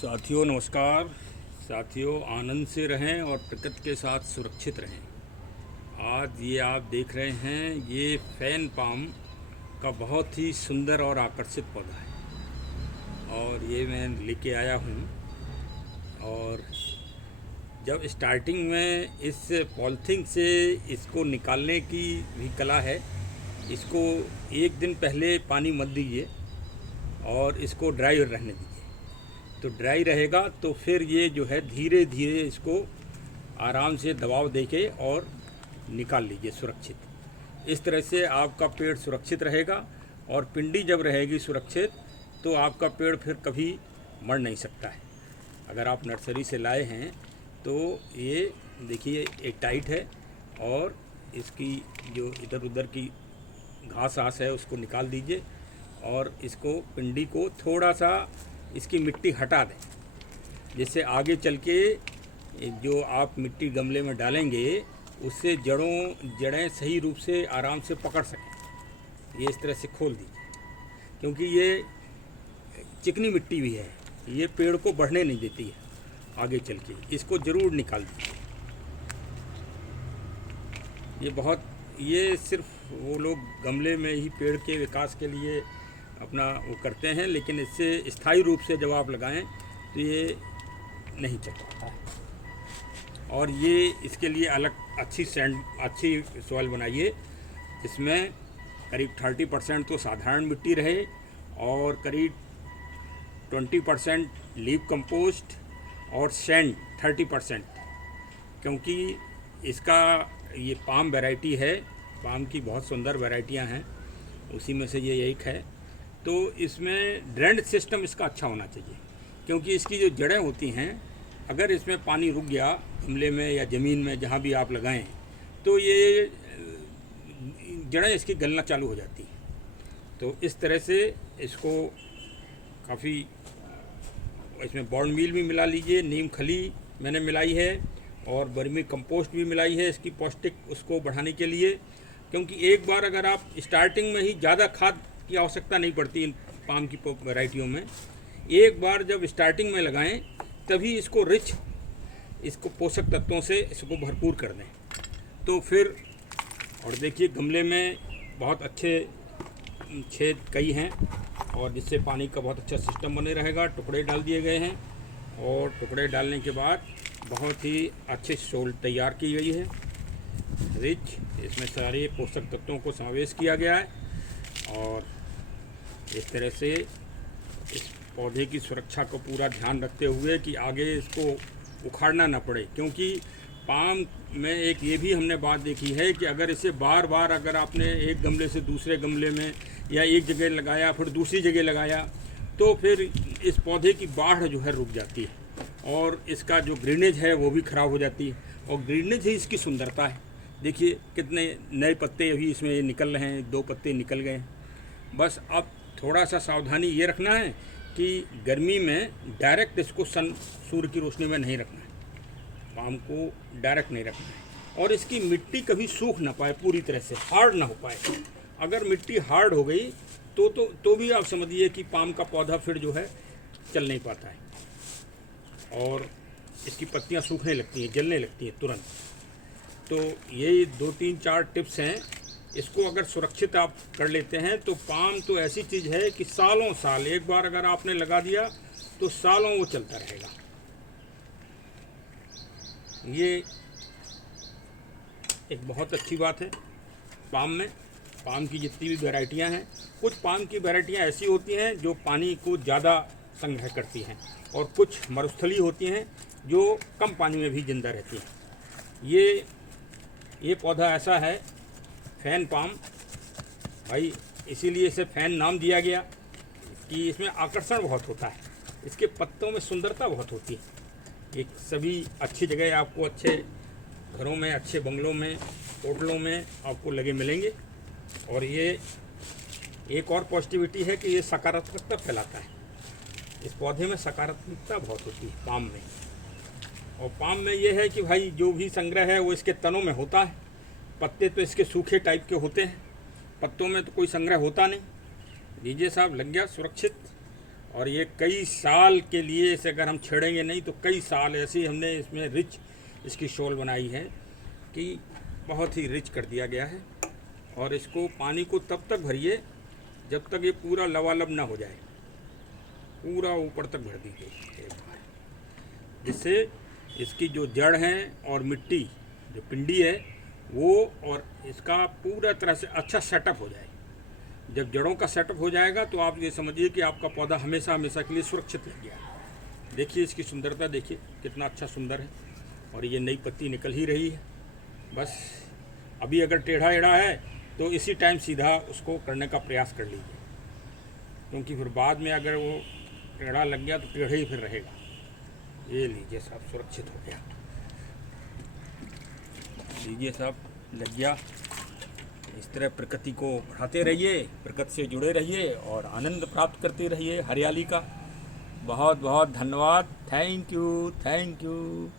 साथियों नमस्कार। साथियों आनंद से रहें और प्रकृति के साथ सुरक्षित रहें। आज ये आप देख रहे हैं, ये फैन पाम का बहुत ही सुंदर और आकर्षित पौधा है और ये मैं लेके आया हूँ। और जब स्टार्टिंग में इस पॉलीथीन से इसको निकालने की भी कला है। इसको एक दिन पहले पानी मत दीजिए और इसको ड्राई रहने दीजिए। तो ड्राई रहेगा तो फिर ये जो है धीरे धीरे इसको आराम से दबाव देके और निकाल लीजिए सुरक्षित। इस तरह से आपका पेड़ सुरक्षित रहेगा और पिंडी जब रहेगी सुरक्षित तो आपका पेड़ फिर कभी मर नहीं सकता है। अगर आप नर्सरी से लाए हैं तो ये देखिए एक टाइट है और इसकी जो इधर उधर की घास आस है उसको निकाल दीजिए और इसको पिंडी को थोड़ा सा इसकी मिट्टी हटा दें, जिससे आगे चल के जो आप मिट्टी गमले में डालेंगे उससे जड़ें सही रूप से आराम से पकड़ सकें। ये इस तरह से खोल दीजिए, क्योंकि ये चिकनी मिट्टी भी है, ये पेड़ को बढ़ने नहीं देती है आगे चल के। इसको ज़रूर निकाल दीजिए। ये सिर्फ वो लोग गमले में ही पेड़ के विकास के लिए अपना वो करते हैं, लेकिन इससे स्थायी रूप से जब आप लगाएं तो ये नहीं चल पाता है। और ये इसके लिए अलग अच्छी सॉइल बनाइए, जिसमें करीब 30% तो साधारण मिट्टी रहे और करीब 20% लीफ कंपोस्ट और सैंड 30%, क्योंकि इसका ये पाम वैरायटी है। पाम की बहुत सुंदर वैरायटियां हैं, उसी में से ये एक है। तो इसमें ड्रेनेज सिस्टम इसका अच्छा होना चाहिए, क्योंकि इसकी जो जड़ें होती हैं, अगर इसमें पानी रुक गया गमले में या ज़मीन में जहाँ भी आप लगाएं तो ये जड़ें इसकी गलना चालू हो जाती हैं। तो इस तरह से इसको काफ़ी इसमें बॉर्न मील भी मिला लीजिए, नीम खली मैंने मिलाई है और वर्मी कंपोस्ट भी मिलाई है इसकी पौष्टिक उसको बढ़ाने के लिए। क्योंकि एक बार अगर आप स्टार्टिंग में ही ज़्यादा खाद की आवश्यकता नहीं पड़ती इन पाम की वैरायटियों में, एक बार जब स्टार्टिंग में लगाएं तभी इसको पोषक तत्वों से इसको भरपूर कर दें। तो फिर और देखिए गमले में बहुत अच्छे छेद कई हैं और जिससे पानी का बहुत अच्छा सिस्टम बने रहेगा। टुकड़े डाल दिए गए हैं और टुकड़े डालने के बाद बहुत ही अच्छी सोल तैयार की गई है, रिच। इसमें सारे पोषक तत्वों को समावेश किया गया है और इस तरह से इस पौधे की सुरक्षा को पूरा ध्यान रखते हुए कि आगे इसको उखाड़ना ना पड़े। क्योंकि पाम में एक ये भी हमने बात देखी है कि अगर इसे बार बार अगर आपने एक गमले से दूसरे गमले में या एक जगह लगाया फिर दूसरी जगह लगाया तो फिर इस पौधे की बाढ़ जो है रुक जाती है और इसका जो ग्रीनेज है वो भी ख़राब हो जाती है। और ग्रीनेज ही इसकी सुंदरता है। देखिए कितने नए पत्ते अभी इसमें निकल रहे हैं, 2 पत्ते निकल गए हैं। बस अब थोड़ा सा सावधानी ये रखना है कि गर्मी में डायरेक्ट इसको सूर्य की रोशनी में नहीं रखना है, पाम को डायरेक्ट नहीं रखना है। और इसकी मिट्टी कभी सूख ना पाए, पूरी तरह से हार्ड ना हो पाए। अगर मिट्टी हार्ड हो गई तो भी आप समझिए कि पाम का पौधा फिर जो है चल नहीं पाता है और इसकी पत्तियां सूखने लगती हैं, जलने लगती हैं तुरंत। तो ये 2 3 4 टिप्स हैं। इसको अगर सुरक्षित आप कर लेते हैं तो पाम तो ऐसी चीज़ है कि सालों साल एक बार अगर आपने लगा दिया तो सालों वो चलता रहेगा। ये एक बहुत अच्छी बात है पाम में। पाम की जितनी भी वैरायटियां हैं, कुछ पाम की वैरायटियां ऐसी होती हैं जो पानी को ज़्यादा संग्रह करती हैं और कुछ मरुस्थलीय होती हैं जो कम पानी में भी जिंदा रहती हैं। ये पौधा ऐसा है फैन पाम, भाई इसीलिए इसे फैन नाम दिया गया कि इसमें आकर्षण बहुत होता है, इसके पत्तों में सुंदरता बहुत होती है। ये सभी अच्छी जगह आपको, अच्छे घरों में, अच्छे बंगलों में, होटलों में आपको लगे मिलेंगे। और ये एक और पॉजिटिविटी है कि ये सकारात्मकता फैलाता है। इस पौधे में सकारात्मकता बहुत होती है पाम में। और पाम में ये है कि भाई जो भी संग्रह है वो इसके तनों में होता है। पत्ते तो इसके सूखे टाइप के होते हैं, पत्तों में तो कोई संग्रह होता नहीं। दीजिए साहब, लग गया सुरक्षित और ये कई साल के लिए इसे अगर हम छेड़ेंगे नहीं तो कई साल ऐसे ही हमने इसमें रिच इसकी शॉल बनाई है कि बहुत ही रिच कर दिया गया है। और इसको पानी को तब तक भरिए जब तक ये पूरा लबालब ना हो जाए, पूरा ऊपर तक भर दीजिए, जिससे इसकी जो जड़ हैं और मिट्टी जो पिंडी है वो और इसका पूरा तरह से अच्छा सेटअप हो जाए। जब जड़ों का सेटअप हो जाएगा तो आप ये समझिए कि आपका पौधा हमेशा हमेशा के लिए सुरक्षित लग गया है। देखिए इसकी सुंदरता, देखिए कितना अच्छा सुंदर है। और ये नई पत्ती निकल ही रही है। बस अभी अगर टेढ़ा एढ़ा है तो इसी टाइम सीधा उसको करने का प्रयास कर लीजिए, क्योंकि फिर बाद में अगर वो टेढ़ा लग गया तो टेढ़ा ही फिर रहेगा। ये लीजिए साहब, सुरक्षित हो गया। लीजिए साहब, लग गया। इस तरह प्रकृति को बढ़ाते रहिए, प्रकृति से जुड़े रहिए और आनंद प्राप्त करते रहिए हरियाली का। बहुत बहुत धन्यवाद। Thank you, thank you.